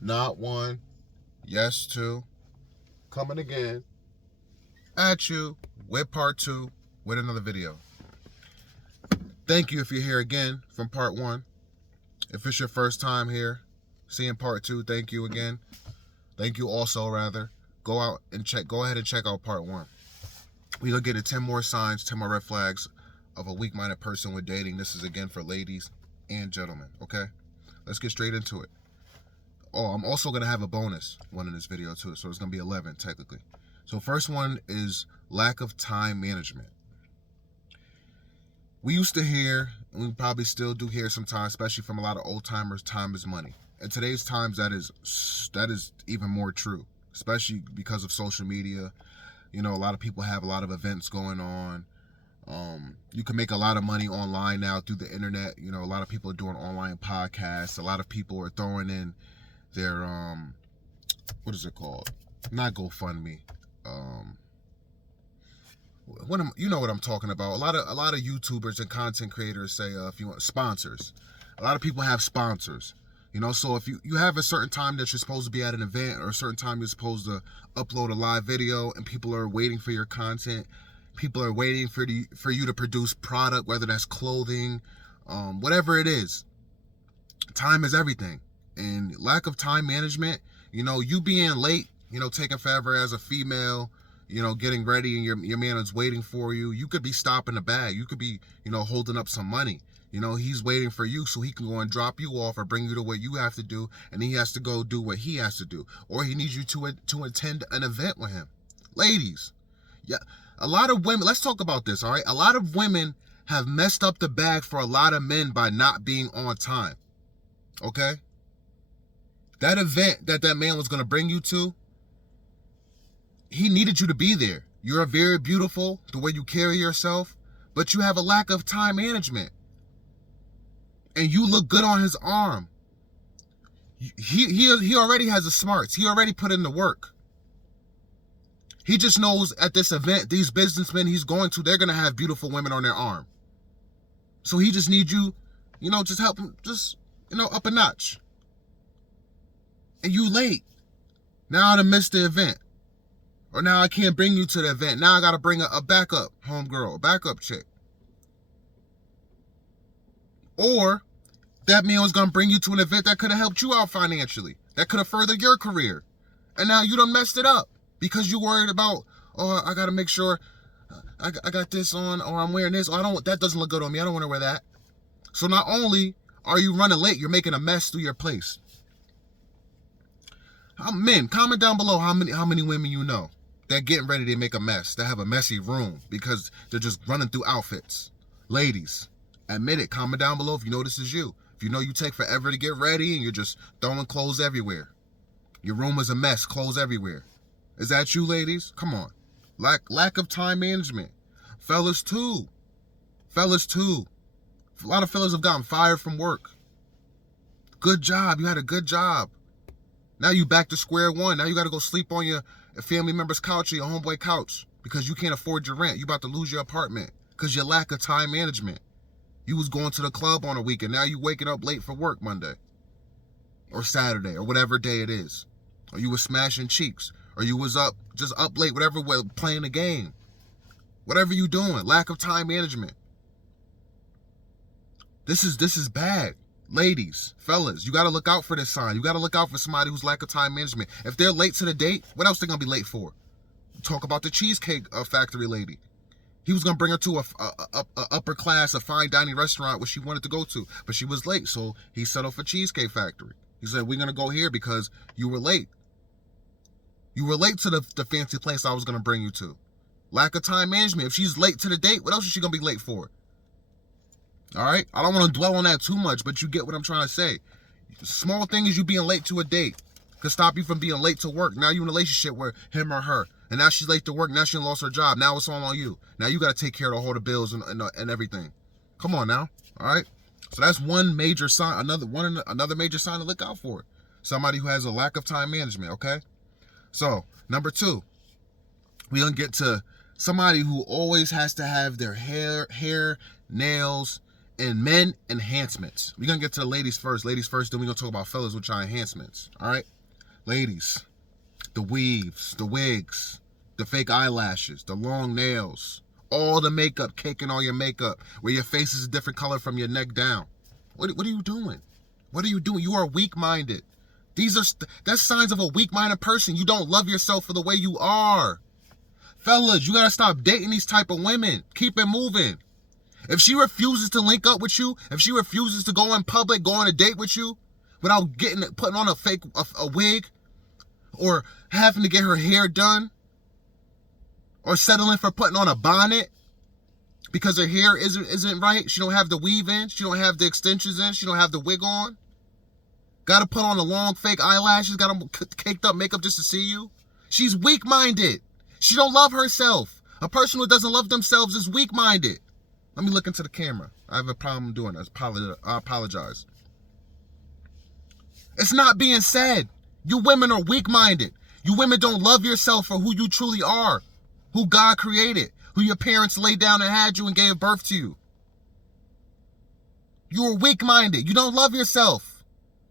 not one, yes two, coming again at you with part two with another video. Thank you if you're here again from part one. If it's your first time here seeing part two, thank you again. Thank you also, rather. Go ahead and check out part one. We're going to get to 10 more signs, 10 more red flags of a weak-minded person with dating. This is again for ladies and gentlemen, okay? Let's get straight into it. Oh, I'm also going to have a bonus one in this video too, so it's going to be 11 technically. So first one is lack of time management. We used to hear, and we probably still do hear sometimes, especially from a lot of old timers, time is money. In today's times, that is even more true, especially because of social media. You know, a lot of people have a lot of events going on. You can make a lot of money online now through the internet. You know, a lot of people are doing online podcasts. A lot of people are throwing in their, what is it called? Not GoFundMe. You know what I'm talking about. A lot of YouTubers and content creators say, if you want sponsors. A lot of people have sponsors. You know, so if you have a certain time that you're supposed to be at an event, or a certain time you're supposed to upload a live video, and people are waiting for your content, people are waiting for you to produce product, whether that's clothing, whatever it is. Time is everything. And lack of time management, you know, you being late, you know, taking forever as a female, you know, getting ready and your man is waiting for you. You could be stopping the bag. You could be, you know, holding up some money. You know, he's waiting for you so he can go and drop you off or bring you to what you have to do, and he has to go do what he has to do. Or he needs you to attend an event with him. Ladies, yeah, a lot of women, let's talk about this, all right? A lot of women have messed up the bag for a lot of men by not being on time, okay? That event that man was going to bring you to, he needed you to be there. You're very beautiful, the way you carry yourself, but you have a lack of time management. And you look good on his arm. He already has the smarts. He already put in the work. He just knows at this event, these businessmen he's going to, they're going to have beautiful women on their arm. So he just needs you, you know, just help him, just, you know, up a notch. And you late. Now I done missed the event. Or now I can't bring you to the event. Now I got to bring a backup homegirl, a backup chick. Or that man was going to bring you to an event that could have helped you out financially. That could have furthered your career. And now you done messed it up because you worried about, oh, I got to make sure I got this on, or I'm wearing this. Oh, that doesn't look good on me. I don't want to wear that. So not only are you running late, you're making a mess through your place. Men, comment down below how many women you know that getting ready to make a mess, that have a messy room because they're just running through outfits. Ladies, admit it. Comment down below if you know this is you. If you know you take forever to get ready and you're just throwing clothes everywhere. Your room is a mess, clothes everywhere. Is that you, ladies? Come on. Lack of time management. Fellas too. A lot of fellas have gotten fired from work. Good job. You had a good job. Now you back to square one. Now you got to go sleep on your family member's couch or your homeboy couch because you can't afford your rent. You about to lose your apartment because you lack of time management. You was going to the club on a weekend. Now you waking up late for work Monday or Saturday or whatever day it is. Or you was smashing cheeks. Or you was just up late, whatever, playing the game. Whatever you doing. Lack of time management. This is bad. Ladies, fellas, you got to look out for this sign. You got to look out for somebody who's lack of time management. If they're late to the date, what else they going to be late for? Talk about the Cheesecake Factory lady. He was going to bring her to a upper class, a fine dining restaurant which she wanted to go to, but she was late, so he settled for Cheesecake Factory. He said, we're going to go here because you were late. You were late to the fancy place I was going to bring you to. Lack of time management. If she's late to the date, what else is she going to be late for? All right? I don't want to dwell on that too much, but you get what I'm trying to say. Small thing is you being late to a date could stop you from being late to work. Now you're in a relationship with him or her. And now she's late to work. Now she lost her job. Now it's all on you. Now you got to take care of all the bills and everything. Come on now. All right? So that's one major sign. Another major sign to look out for. Somebody who has a lack of time management, okay? So, number 2. We're going to get to somebody who always has to have their hair, nails, and men enhancements. We're going to get to the ladies first. Ladies first, then we're going to talk about fellas with your enhancements. All right? Ladies, the weaves, the wigs, the fake eyelashes, the long nails, all the makeup, caking all your makeup, where your face is a different color from your neck down. What are you doing? What are you doing? You are weak-minded. That's signs of a weak-minded person. You don't love yourself for the way you are. Fellas, you got to stop dating these type of women. Keep it moving. If she refuses to link up with you, if she refuses to go in public, go on a date with you, without putting on a wig, or having to get her hair done, or settling for putting on a bonnet because her hair isn't right, she don't have the weave in, she don't have the extensions in, she don't have the wig on, got to put on the long fake eyelashes, got them caked up makeup just to see you. She's weak-minded. She don't love herself. A person who doesn't love themselves is weak-minded. Let me look into the camera. I have a problem doing that. I apologize. It's not being said. You women are weak-minded. You women don't love yourself for who you truly are, who God created, who your parents laid down and had you and gave birth to you. You are weak-minded. You don't love yourself.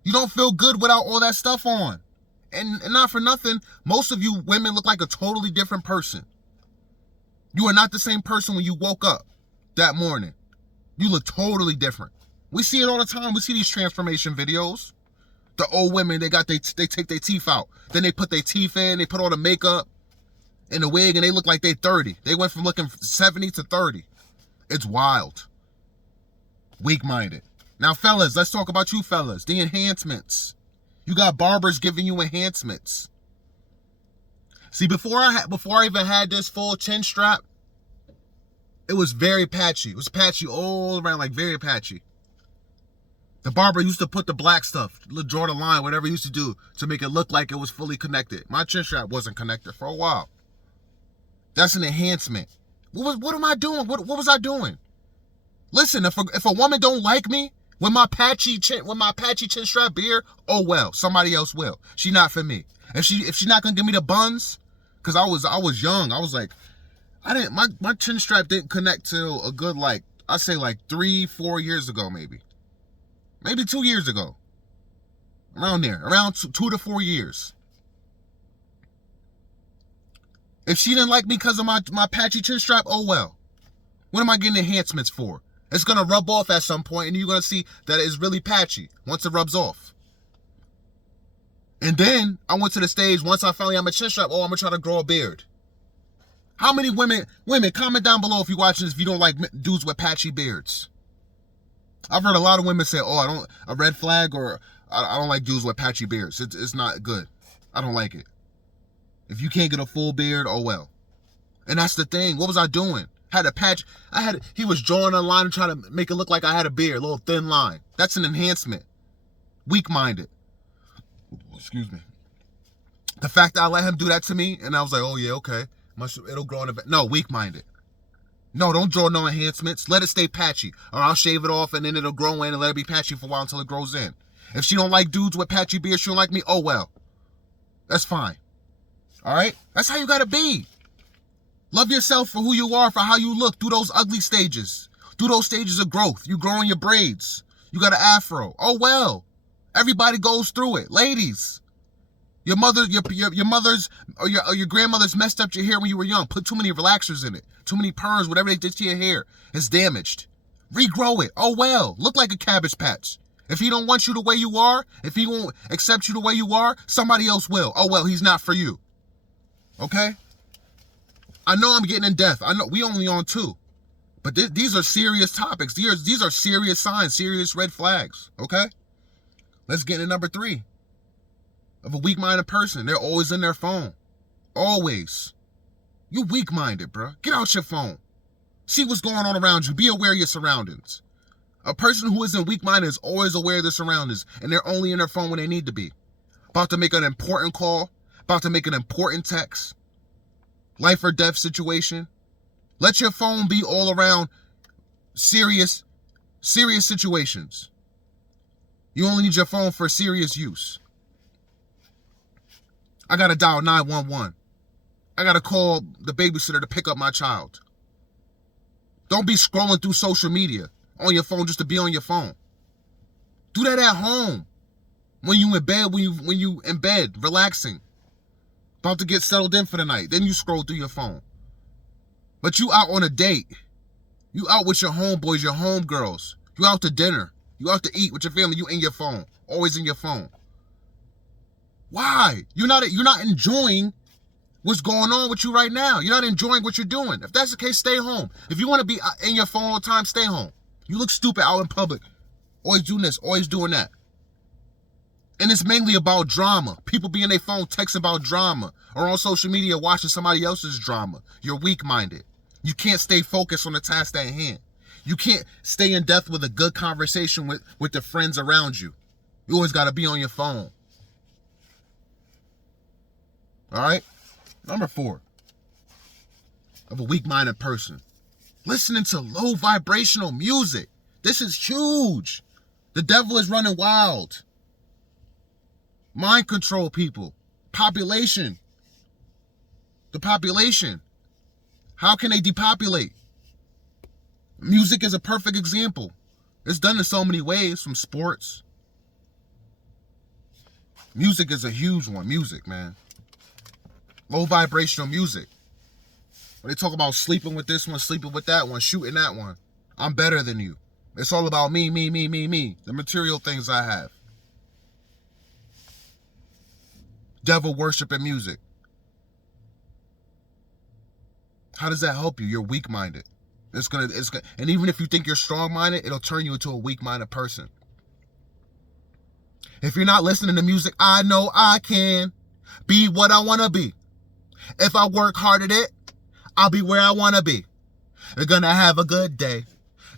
You don't feel good without all that stuff on. And not for nothing, most of you women look like a totally different person. You are not the same person when you woke up that morning. You look totally different. We see it all the time. We see these transformation videos. The old women, they take their teeth out. Then they put their teeth in, they put all the makeup and the wig, and they look like they're 30. They went from looking 70 to 30. It's wild. Weak-minded. Now, fellas, let's talk about you fellas. The enhancements. You got barbers giving you enhancements. See, before I even had this full chin strap, it was very patchy. It was patchy all around, like very patchy. The barber used to put the black stuff, draw the line, whatever he used to do to make it look like it was fully connected. My chin strap wasn't connected for a while. That's an enhancement. What am I doing? What was I doing? Listen, if a woman don't like me with my patchy chin strap beard, oh well, somebody else will. She not for me. If she not gonna give me the buns, cause I was young. I was like, my chin strap didn't connect till a good, like, I say like 3-4 years ago, maybe 2 years ago, around there, around 2 to 4 years. If she didn't like me because of my patchy chin strap, oh well. What am I getting enhancements for? It's going to rub off at some point, and you're going to see that it's really patchy once it rubs off. And then I went to the stage, once I finally had my chin strap, I'm going to try to grow a beard. How many women, comment down below if you're watching this, if you don't like dudes with patchy beards. I've heard a lot of women say, a red flag, or I don't like dudes with patchy beards. It's not good. I don't like it. If you can't get a full beard, oh well. And that's the thing. What was I doing? Had a patch. He was drawing a line and trying to make it look like I had a beard, a little thin line. That's an enhancement. Weak-minded. Excuse me. The fact that I let him do that to me, and I was like, oh yeah, okay. It'll grow in no, weak-minded. No, don't draw no enhancements. Let it stay patchy. Or I'll shave it off and then it'll grow in and let it be patchy for a while until it grows in. If she don't like dudes with patchy beards, she don't like me, oh well. That's fine. Alright? That's how you gotta be. Love yourself for who you are, for how you look. Do those ugly stages. Do those stages of growth. You growing your braids. You got an afro. Oh well. Everybody goes through it. Ladies. Your mother's or your grandmother's messed up your hair when you were young. Put too many relaxers in it. Too many perms, whatever they did to your hair. It's damaged. Regrow it. Oh well. Look like a Cabbage Patch. If he don't want you the way you are, if he won't accept you the way you are, somebody else will. Oh well, he's not for you. Okay? I know I'm getting in depth. I know we only on 2. But these are serious topics. These are serious signs, serious red flags. Okay? Let's get into number 3. Of a weak-minded person. They're always in their phone. Always. You weak-minded, bro. Get out your phone. See what's going on around you. Be aware of your surroundings. A person who isn't weak-minded is always aware of their surroundings, and they're only in their phone when they need to be. About to make an important call. About to make an important text. Life or death situation. Let your phone be all around serious situations. You only need your phone for serious use. I gotta dial 911. I gotta call the babysitter to pick up my child. Don't be scrolling through social media. on your phone just to be on your phone. Do that at home. When you in bed, when you in bed, relaxing. About to get settled in for the night. Then you scroll through your phone. But you out on a date. You out with your homeboys, your homegirls. You out to dinner. You out to eat with your family. You in your phone. Always in your phone. Why? You're not enjoying what's going on with you right now. You're not enjoying what you're doing. If that's the case, stay home. If you want to be in your phone all the time, stay home. You look stupid out in public. Always doing this, always doing that. And it's mainly about drama. People be in their phone texting about drama or on social media watching somebody else's drama. You're weak-minded. You can't stay focused on the task at hand. You can't stay in depth with a good conversation with the friends around you. You always got to be on your phone. All right? Number 4 of a weak-minded person. Listening to low vibrational music. This is huge. The devil is running wild. Mind control people. Population. The population. How can they depopulate? Music is a perfect example. It's done in so many ways, from sports. Music is a huge one. Music, man. Low vibrational music. When they talk about sleeping with this one, sleeping with that one, shooting that one. I'm better than you. It's all about me, me, me, me, me. The material things I have. Devil worshiping music. How does that help you? You're weak-minded. It's gonna, and even if you think you're strong-minded, it'll turn you into a weak-minded person. If you're not listening to music, I know I can be what I want to be. If I work hard at it, I'll be where I want to be. We're gonna have a good day.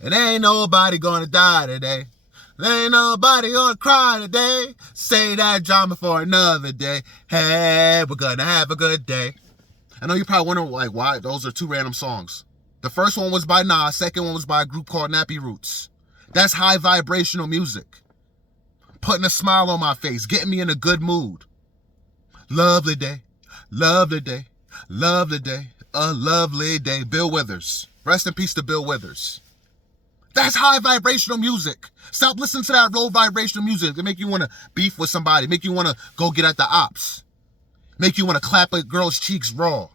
And ain't nobody gonna die today. Ain't nobody gonna cry today. Say that drama for another day. Hey, we're gonna have a good day. I know you're probably wondering, like, why those are 2 random songs. The first one was by Nas. Second one was by a group called Nappy Roots. That's high vibrational music. Putting a smile on my face. Getting me in a good mood. Lovely day. Lovely day. Lovely day. A lovely day. Bill Withers. Rest in peace to Bill Withers. That's high vibrational music. Stop listening to that low vibrational music. It make you want to beef with somebody. Make you want to go get at the ops. Make you want to clap a girl's cheeks raw.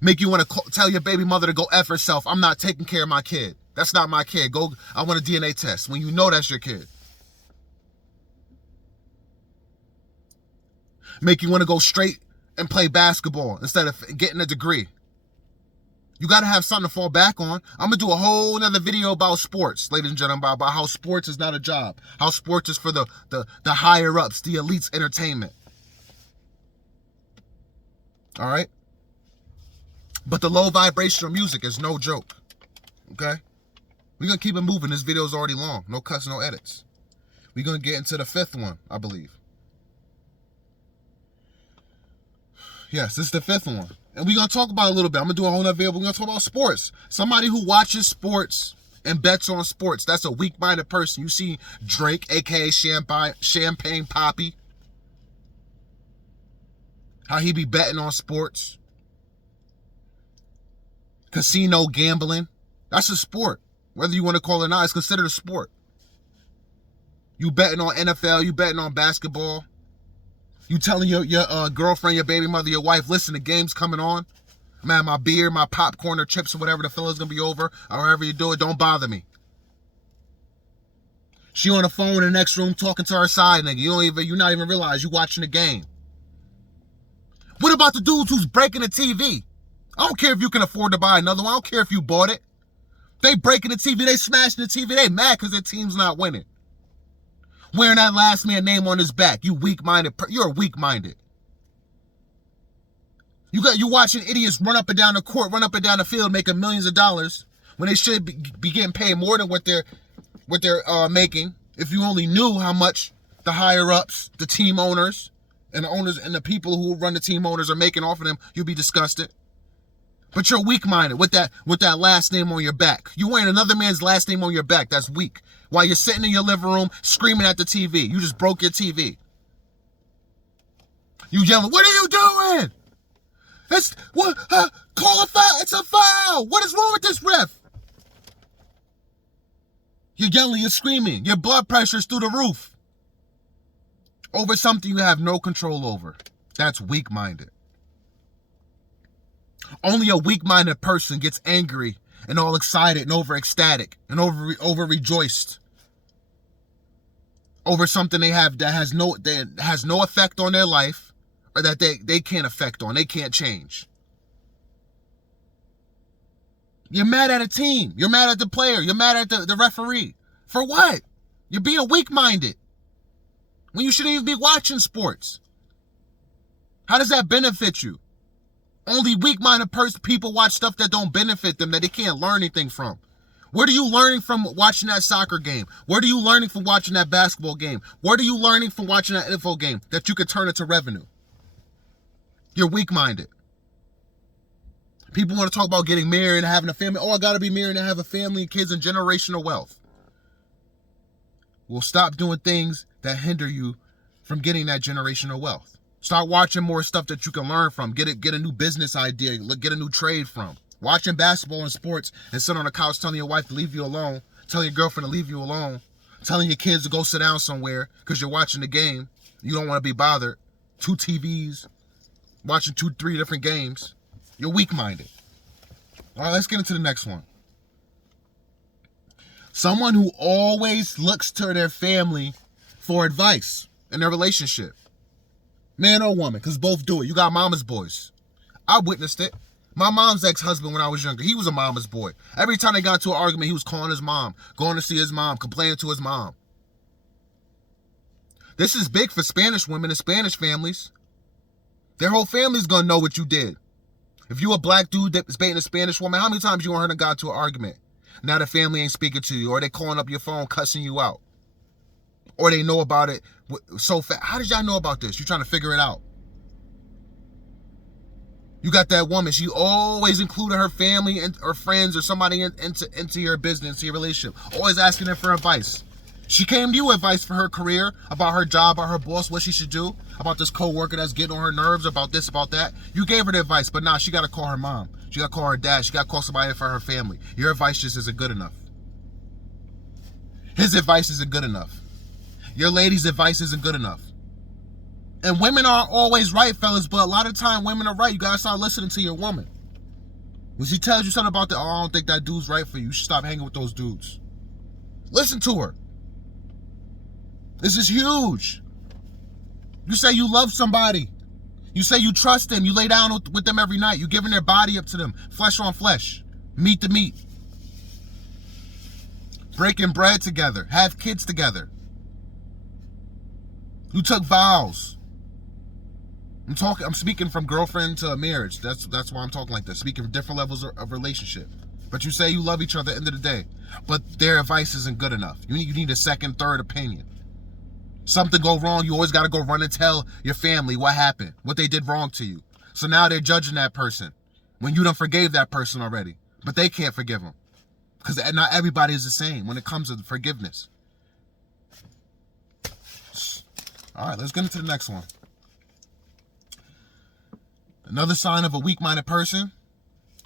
Make you want to tell your baby mother to go F herself. I'm not taking care of my kid. That's not my kid. Go. I want a DNA test when you know that's your kid. Make you want to go straight and play basketball instead of getting a degree. You got to have something to fall back on. I'm going to do a whole nother video about sports, ladies and gentlemen, about how sports is not a job. How sports is for the higher ups, the elites entertainment. All right? But the low vibrational music is no joke. Okay? We're going to keep it moving. This video is already long. No cuts, no edits. We're going to get into the 5th one, I believe. Yes, this is the 5th one. And we're going to talk about it a little bit. I'm going to do a whole other video. We're going to talk about sports. Somebody who watches sports and bets on sports, that's a weak-minded person. You see Drake, a.k.a. Champagne Poppy. How he be betting on sports. Casino gambling. That's a sport. Whether you want to call it or not, it's considered a sport. You betting on NFL, you betting on basketball. You telling your girlfriend, your baby mother, your wife, listen, the game's coming on. I'm having my beer, my popcorn or chips or whatever, the feeling's going to be over. Or however you do it, don't bother me. She on the phone in the next room talking to her side nigga. You not even realize you watching the game. What about the dudes who's breaking the TV? I don't care if you can afford to buy another one. I don't care if you bought it. They breaking the TV. They smashing the TV. They mad because their team's not winning. Wearing that last man name on his back. You weak-minded. You're weak-minded. You watching idiots run up and down the court, run up and down the field, making millions of dollars when they should be getting paid more than what they're making. If you only knew how much the higher ups, the team owners, and the owners and the people who run the team owners are making off of them, you'd be disgusted. But you're weak-minded with that last name on your back. You wearing another man's last name on your back. That's weak. While you're sitting in your living room screaming at the TV. You just broke your TV. You yelling, what are you doing? Call a foul. It's a foul. What is wrong with this ref? You're yelling, you're screaming. Your blood pressure's through the roof over something you have no control over. That's weak-minded. Only a weak-minded person gets angry and all excited and over ecstatic and over rejoiced over something they have that has no effect on their life, or that they can't affect on, they can't change. You're mad at a team. You're mad at the player. You're mad at the referee. For what? You're being weak-minded when you shouldn't even be watching sports. How does that benefit you? Only weak-minded people watch stuff that don't benefit them, that they can't learn anything from. What are you learning from watching that soccer game? What are you learning from watching that basketball game? What are you learning from watching that info game that you could turn into revenue? You're weak-minded. People want to talk about getting married and having a family. Oh, I got to be married and have a family and kids and generational wealth. Well, stop doing things that hinder you from getting that generational wealth. Start watching more stuff that you can learn from. Get a new business idea. Get a new trade from. Watching basketball and sports and sit on the couch telling your wife to leave you alone, telling your girlfriend to leave you alone, telling your kids to go sit down somewhere because you're watching the game. You don't want to be bothered. 2 TVs, watching 2-3 different games. You're weak-minded. All right, let's get into the next one. Someone who always looks to their family for advice in their relationship. Man or woman, because both do it. You got mama's boys. I witnessed it. My mom's ex-husband when I was younger, he was a mama's boy. Every time they got into an argument, he was calling his mom, going to see his mom, complaining to his mom. This is big for Spanish women and Spanish families. Their whole family's going to know what you did. If you a black dude that's dating a Spanish woman, how many times you and her got into an argument? Now the family ain't speaking to you, or they calling up your phone, cussing you out. Or they know about it so fast. How did y'all know about this? You're trying to figure it out. You got that woman, she always included her family and or friends or somebody into your business, into your relationship. Always asking them for advice. She came to you advice for her career, about her job, about her boss, what she should do, about this coworker that's getting on her nerves, about this, about that. You gave her the advice, but now she got to call her mom. She got to call her dad. She got to call somebody for her family. Your advice just isn't good enough. His advice isn't good enough. Your lady's advice isn't good enough. And women are always right, fellas, but a lot of time women are right. You got to start listening to your woman. When she tells you something about that, oh, I don't think that dude's right for you, you should stop hanging with those dudes. Listen to her. This is huge. You say you love somebody. You say you trust them. You lay down with them every night. You're giving their body up to them. Flesh on flesh. Meat to meat. Breaking bread together. Have kids together. You took vows. I'm speaking from girlfriend to marriage. That's why I'm talking like this. Speaking from different levels of relationship. But you say you love each other at the end of the day. But their advice isn't good enough. You need a second, third opinion. Something go wrong, you always got to go run and tell your family what happened, what they did wrong to you. So now they're judging that person when you done forgave that person already. But they can't forgive them. Because not everybody is the same when it comes to forgiveness. All right, let's get into the next one. Another sign of a weak-minded person,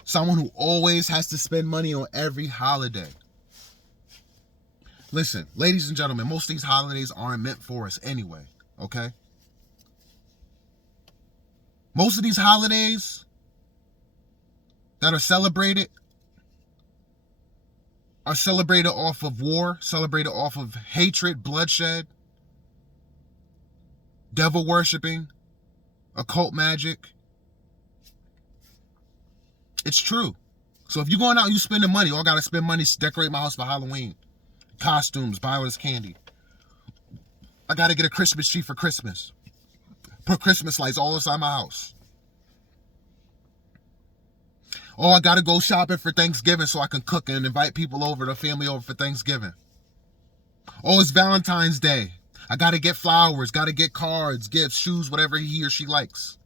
someone who always has to spend money on every holiday. Listen, ladies and gentlemen, most of these holidays aren't meant for us anyway, okay? Most of these holidays that are celebrated off of war, celebrated off of hatred, bloodshed, devil worshiping, occult magic. It's true. So if you're going out and you spending money, I gotta spend money to decorate my house for Halloween. Costumes, buy all this candy. I gotta get a Christmas tree for Christmas. Put Christmas lights all inside my house. Oh, I gotta go shopping for Thanksgiving so I can cook and invite people over, the family over for Thanksgiving. Oh, it's Valentine's Day. I gotta get flowers, gotta get cards, gifts, shoes, whatever he or she likes.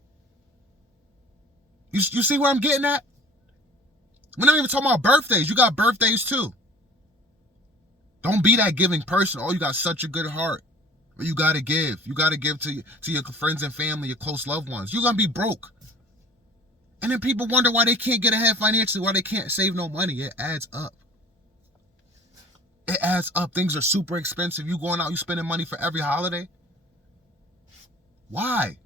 You see where I'm getting at? We're not even talking about birthdays. You got birthdays too. Don't be that giving person. Oh, you got such a good heart. But you got to give. You got to give to your friends and family, your close loved ones. You're going to be broke. And then people wonder why they can't get ahead financially, why they can't save no money. It adds up. It adds up. Things are super expensive. You going out, you spending money for every holiday. Why?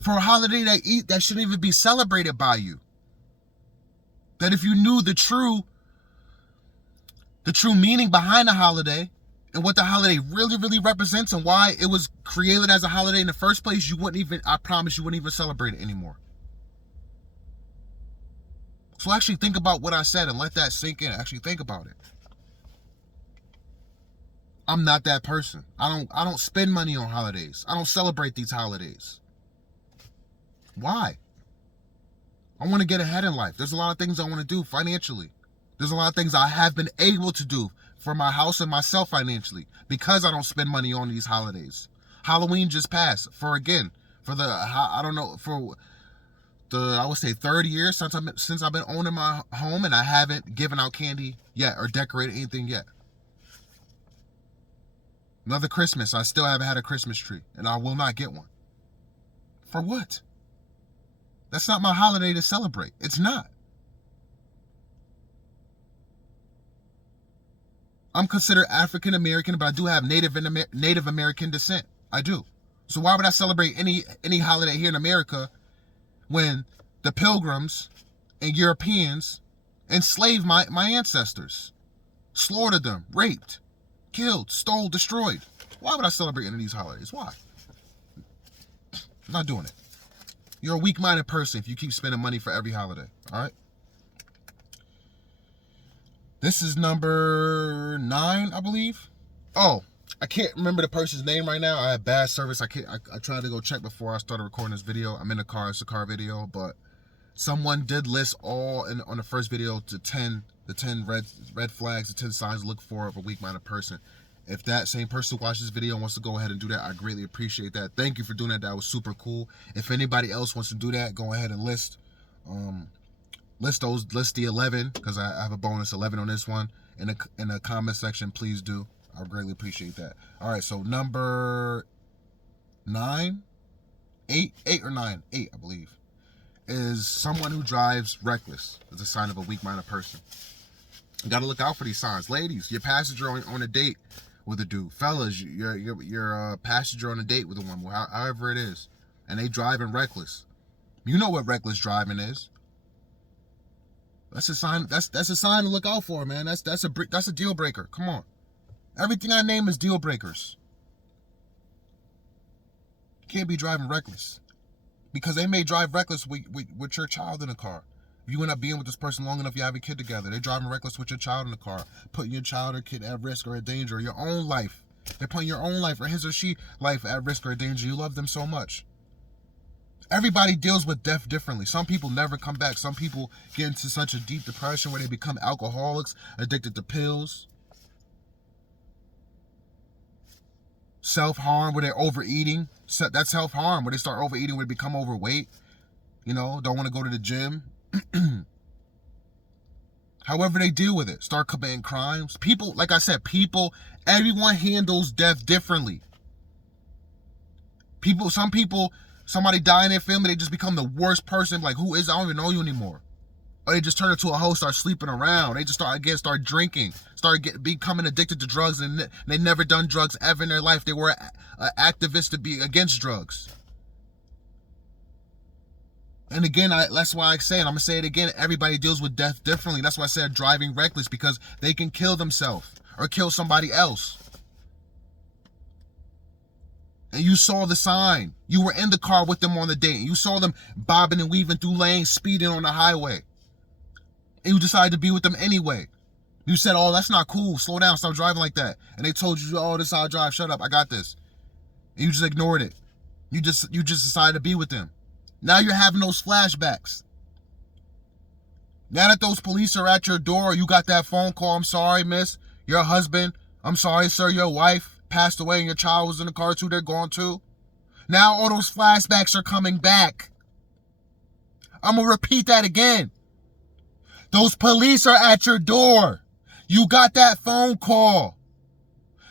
For a holiday that shouldn't even be celebrated by you. That if you knew the true meaning behind the holiday and what the holiday really, really represents and why it was created as a holiday in the first place, I promise you wouldn't even celebrate it anymore. So actually think about what I said and let that sink in. Actually think about it. I'm not that person. I don't spend money on holidays. I don't celebrate these holidays. Why? I want to get ahead in life. There's a lot of things I want to do financially. There's a lot of things I have been able to do for my house and myself financially because I don't spend money on these holidays. Halloween just passed I would say 30 years since I've been owning my home, and I haven't given out candy yet or decorated anything yet. Another Christmas, I still haven't had a Christmas tree, and I will not get one. For what? That's not my holiday to celebrate. It's not. I'm considered African American, but I do have Native American descent. I do. So why would I celebrate any holiday here in America when the Pilgrims and Europeans enslaved my ancestors, slaughtered them, raped, killed, stole, destroyed? Why would I celebrate any of these holidays? Why? I'm not doing it. You're a weak-minded person if you keep spending money for every holiday, all right? This is number 9, I believe. Oh, I can't remember the person's name right now. I have bad service. I tried to go check before I started recording this video. I'm in the car. It's a car video, but someone did list on the first video the 10 red flags, the 10 signs to look for of a weak-minded person. If that same person watches this video and wants to go ahead and do that, I greatly appreciate that. Thank you for doing that. That was super cool. If anybody else wants to do that, go ahead and list the 11, because I have a bonus 11 on this one in the comment section. Please do. I greatly appreciate that. All right, so number 9, 8 or 9, 8, I believe, is someone who drives reckless. It's a sign of a weak-minded person. You got to look out for these signs. Ladies, your passenger on a date with a dude. Fellas, you're a passenger on a date with a woman, however it is, and they driving reckless. You know what reckless driving is. That's a sign. That's a sign to look out for, man. That's a deal breaker. Come on, everything I name is deal breakers. You can't be driving reckless, because they may drive reckless with your child in the car. If you end up being with this person long enough, you have a kid together, they're driving reckless with your child in the car, putting your child or kid at risk or at danger, or your own life. They're putting your own life or his or she life at risk or at danger. You love them so much. Everybody deals with death differently. Some people never come back. Some people get into such a deep depression where they become alcoholics, addicted to pills. Self-harm, where they're overeating. That's self-harm, where they start overeating, where they become overweight. Don't want to go to the gym. However they deal with it. Start committing crimes. People, like I said, everyone handles death differently. Somebody die in their family, they just become the worst person. Like, who is, I don't even know you anymore. Or they just turn into a hoe, start sleeping around. They just start drinking, becoming addicted to drugs, and they never done drugs ever in their life. They were activists to be against drugs. And again, that's why I say it. I'm going to say it again. Everybody deals with death differently. That's why I said driving reckless, because they can kill themselves or kill somebody else. And you saw the sign. You were in the car with them on the date. And you saw them bobbing and weaving through lanes, speeding on the highway. And you decided to be with them anyway. You said, oh, that's not cool. Slow down. Stop driving like that. And they told you, oh, this is how I drive. Shut up. I got this. And you just ignored it. You just decided to be with them. Now you're having those flashbacks. Now that those police are at your door, you got that phone call. I'm sorry, miss. Your husband. I'm sorry, sir. Your wife passed away and your child was in the car too. They're gone too. Now all those flashbacks are coming back. I'm going to repeat that again. Those police are at your door. You got that phone call.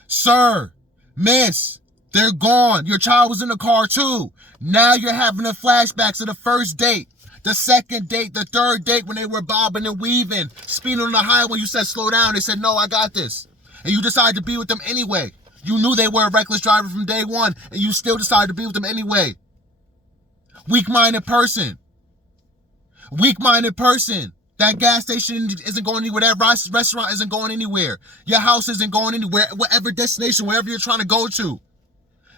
Sir, miss, they're gone. Your child was in the car too. Now you're having the flashbacks of the first date, the second date, the third date, when they were bobbing and weaving, speeding on the highway. You said slow down. They said, no, I got this. and you decided to be with them anyway. You knew they were a reckless driver from day one, and you still decided to be with them anyway. Weak-minded person. Weak-minded person. That gas station isn't going anywhere. That restaurant isn't going anywhere. Your house isn't going anywhere. Whatever destination, wherever you're trying to go to.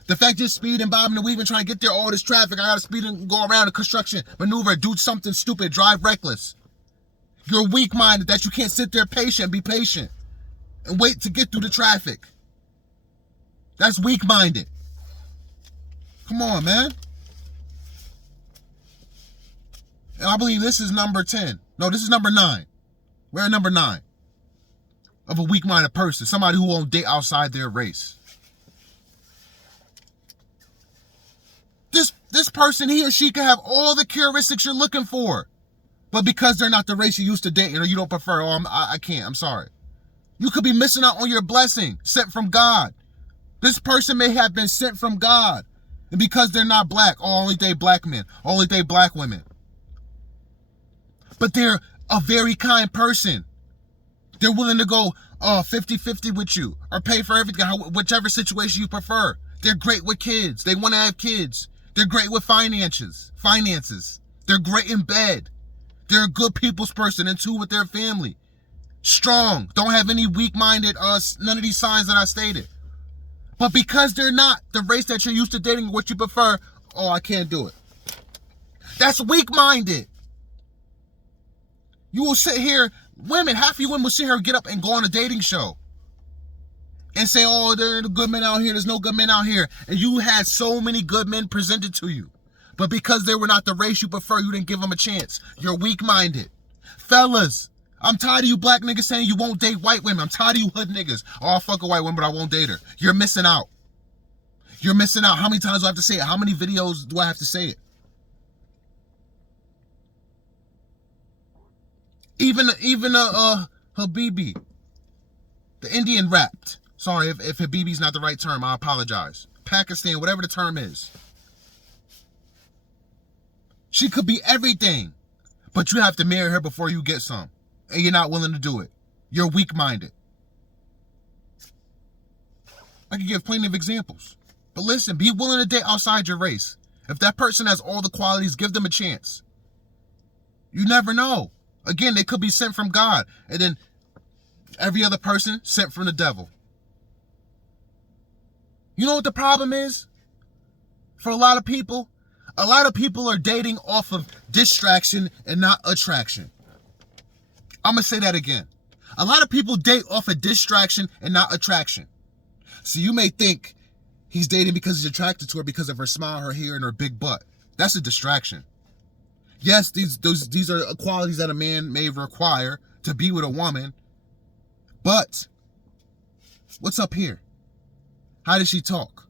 The fact you're speeding, bobbing and weaving, trying to get there, all this traffic, I gotta speed and go around a construction maneuver, do something stupid, drive reckless. You're weak-minded that you can't sit there patient, be patient, and wait to get through the traffic. That's weak-minded. Come on, man. And I believe this is number 10. No, this is number 9. We're at number 9 of a weak-minded person, somebody who won't date outside their race. This person, he or she can have all the characteristics you're looking for, but because they're not the race you used to date or you don't prefer, I can't, I'm sorry. You could be missing out on your blessing sent from God. This person may have been sent from God, and because they're not black, only date black men, only date black women. But they're a very kind person. They're willing to go 50-50 with you or pay for everything, whichever situation you prefer. They're great with kids. They want to have kids. They're great with finances. They're great in bed. They're a good people's person and too with their family. Strong. Don't have any weak-minded, none of these signs that I stated. But because they're not the race that you're used to dating, what you prefer, I can't do it. That's weak-minded. You will sit here, half of you women will sit here and get up and go on a dating show and say, there are good men out here, there's no good men out here. And you had so many good men presented to you. But because they were not the race you prefer, you didn't give them a chance. You're weak-minded. Fellas, I'm tired of you black niggas saying you won't date white women. I'm tired of you hood niggas. I'll fuck a white woman, but I won't date her. You're missing out. You're missing out. How many times do I have to say it? How many videos do I have to say it? Even Habibi, the Indian rapped. Sorry if Habibi's not the right term, I apologize. Pakistan, whatever the term is. She could be everything, but you have to marry her before you get some. And you're not willing to do it. You're weak-minded. I can give plenty of examples. But listen, be willing to date outside your race. If that person has all the qualities, give them a chance. You never know. Again, they could be sent from God. And then every other person sent from the devil. You know what the problem is? For a lot of people are dating off of distraction and not attraction. I'm going to say that again. A lot of people date off of distraction and not attraction. So you may think he's dating because he's attracted to her because of her smile, her hair, and her big butt. That's a distraction. Yes, these are qualities that a man may require to be with a woman. But what's up here? How does she talk?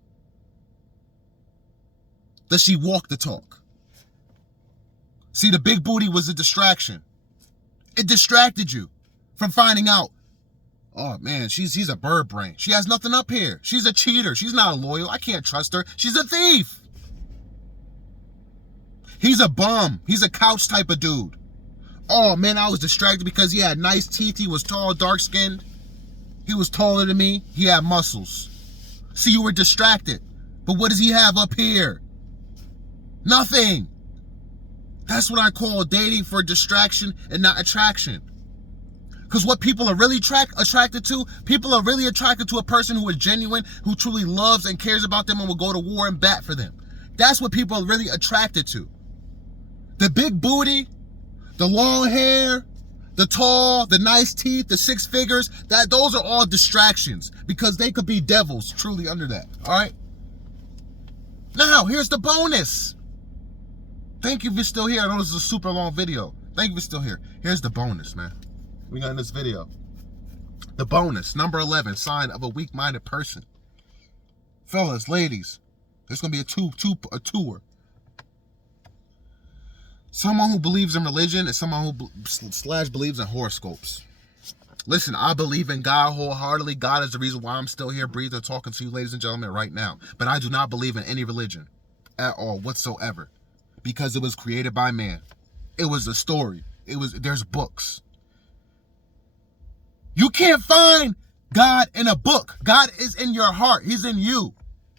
Does she walk the talk? See, the big booty was a distraction. It distracted you from finding out, oh man, he's a bird brain. She has nothing up here. She's a cheater. She's not loyal. I can't trust her. She's a thief. He's a bum. He's a couch type of dude. Oh man, I was distracted because he had nice teeth. He was tall, dark-skinned. He was taller than me. He had muscles. See, you were distracted. But what does he have up here? Nothing. That's what I call dating for distraction and not attraction. Because what people are really attracted to, people are really attracted to a person who is genuine, who truly loves and cares about them and will go to war and bat for them. That's what people are really attracted to. The big booty, the long hair, the tall, the nice teeth, the 6 figures, those are all distractions because they could be devils truly under that. All right? Now, here's the bonus. Thank you if you're still here. I know this is a super long video. Thank you if you're still here. Here's the bonus, man. We got in this video. The bonus, number 11, sign of a weak-minded person. Fellas, ladies, there's going to be a tour. Someone who believes in religion and someone who believes in horoscopes. Listen, I believe in God wholeheartedly. God is the reason why I'm still here breathing, talking to you, ladies and gentlemen, right now. But I do not believe in any religion at all, whatsoever. Because it was created by man. It was a story. There's books. You can't find God in a book. God is in your heart. He's in you.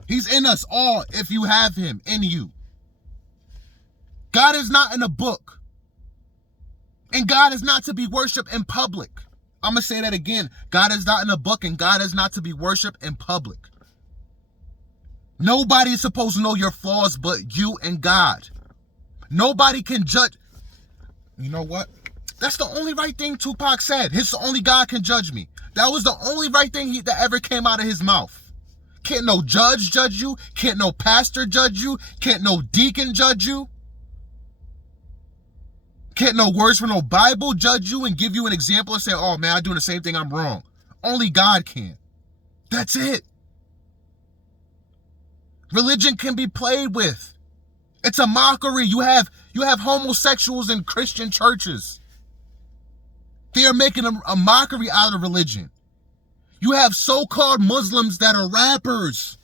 He's in us all if you have him in you. God is not in a book. And God is not to be worshipped in public. I'm going to say that again. God is not in a book, and God is not to be worshipped in public. Nobody is supposed to know your flaws but you and God. Nobody can judge. You know what? That's the only right thing Tupac said. Only God can judge me. That was the only right thing that ever came out of his mouth. Can't no judge you. Can't no pastor judge you. Can't no deacon judge you. Can't no words from no Bible judge you and give you an example and say, oh man, I'm doing the same thing, I'm wrong. Only God can. That's it. Religion can be played with. It's a mockery. You have homosexuals in Christian churches. They are making a mockery out of religion. You have so-called Muslims that are rappers.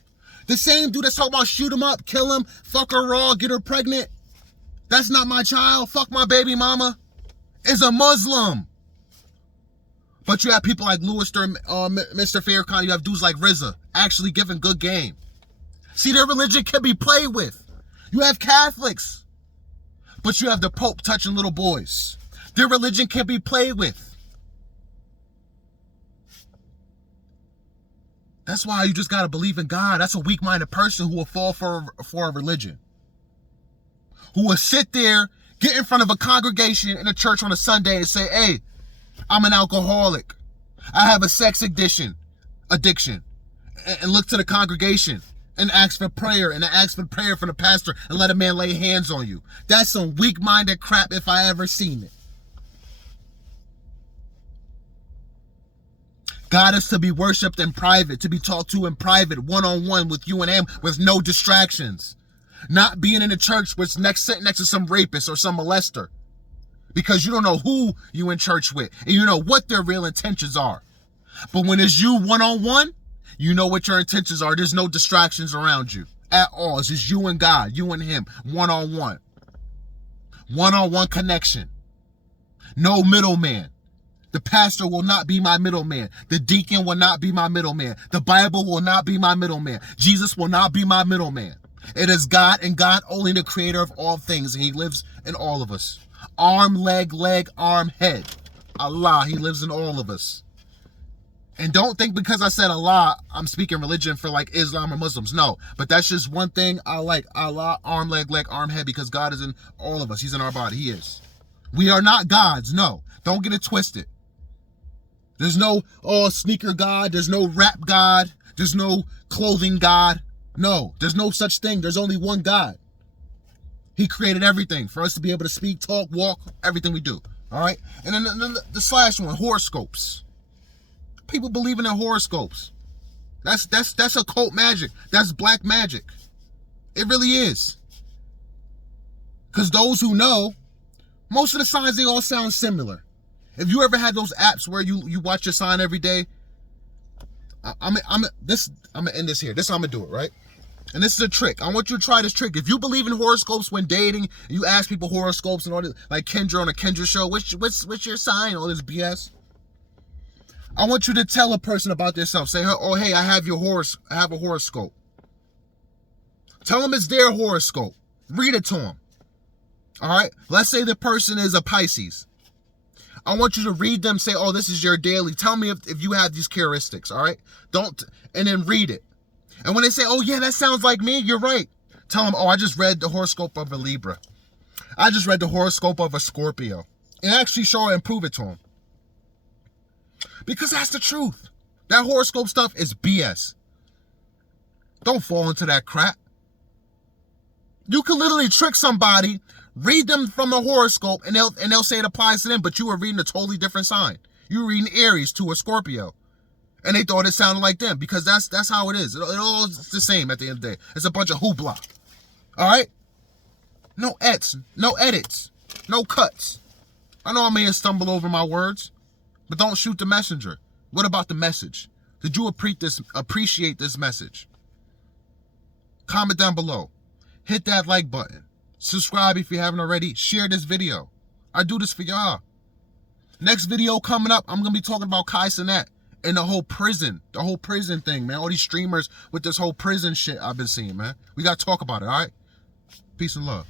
The same dude that's talking about shoot him up, kill him, fuck her raw, get her pregnant. That's not my child. Fuck my baby mama. Is a Muslim. But you have people like Mr. Farrakhan. You have dudes like RZA actually giving good game. See, their religion can be played with. You have Catholics. But you have the Pope touching little boys. Their religion can be played with. That's why you just got to believe in God. That's a weak-minded person who will fall for a religion. Who will sit there, get in front of a congregation in a church on a Sunday and say, hey, I'm an alcoholic. I have a sex addiction. And look to the congregation and ask for prayer from the pastor and let a man lay hands on you. That's some weak-minded crap if I ever seen it. God is to be worshipped in private, to be talked to in private, one-on-one with you and him, with no distractions. Not being in a church where it's sitting next to some rapist or some molester. Because you don't know who you in church with. And you know what their real intentions are. But when it's you one-on-one, you know what your intentions are. There's no distractions around you at all. It's just you and God, you and him, one-on-one. One-on-one connection. No middleman. The pastor will not be my middleman. The deacon will not be my middleman. The Bible will not be my middleman. Jesus will not be my middleman. It is God and God only, the creator of all things. And he lives in all of us. Arm, leg, arm, head. Allah, he lives in all of us. And don't think because I said Allah, I'm speaking religion for like Islam or Muslims. No, but that's just one thing I like. Allah, arm, leg, arm, head, because God is in all of us. He's in our body. He is. We are not gods. No, don't get it twisted. There's no, sneaker God. There's no rap God. There's no clothing God. No, there's no such thing. There's only one God. He created everything for us to be able to speak, talk, walk, everything we do. All right? And then the slash one, horoscopes. People believe in their horoscopes. That's occult magic. That's black magic. It really is. Because those who know, most of the signs, they all sound similar. If you ever had those apps where you watch your sign every day, I'm gonna end this here. This is how I'm gonna do it, right? And this is a trick. I want you to try this trick. If you believe in horoscopes when dating, and you ask people horoscopes and all this, like Kendra on a Kendra show, what's your sign? All this BS. I want you to tell a person about themselves. Say, oh hey, I have a horoscope. Tell them it's their horoscope. Read it to them. All right. Let's say the person is a Pisces. I want you to read them. Say, oh, this is your daily. Tell me if you have these characteristics. All right. And then read it. And when they say, oh, yeah, that sounds like me, you're right. Tell them, oh, I just read the horoscope of a Libra. I just read the horoscope of a Scorpio. And actually show it and prove it to them. Because that's the truth. That horoscope stuff is BS. Don't fall into that crap. You can literally trick somebody, read them from the horoscope, and they'll say it applies to them, but you were reading a totally different sign. You were reading Aries to a Scorpio. And they thought it sounded like them, because that's how it is. It all is the same at the end of the day. It's a bunch of hoopla. All right? No edits, no cuts. I know I may have stumbled over my words, but don't shoot the messenger. What about the message? Did you appreciate this message? Comment down below. Hit that like button. Subscribe if you haven't already. Share this video. I do this for y'all. Next video coming up, I'm going to be talking about Kai Cenat And the whole prison thing, man. All these streamers with this whole prison shit I've been seeing, man. We gotta talk about it, all right? Peace and love.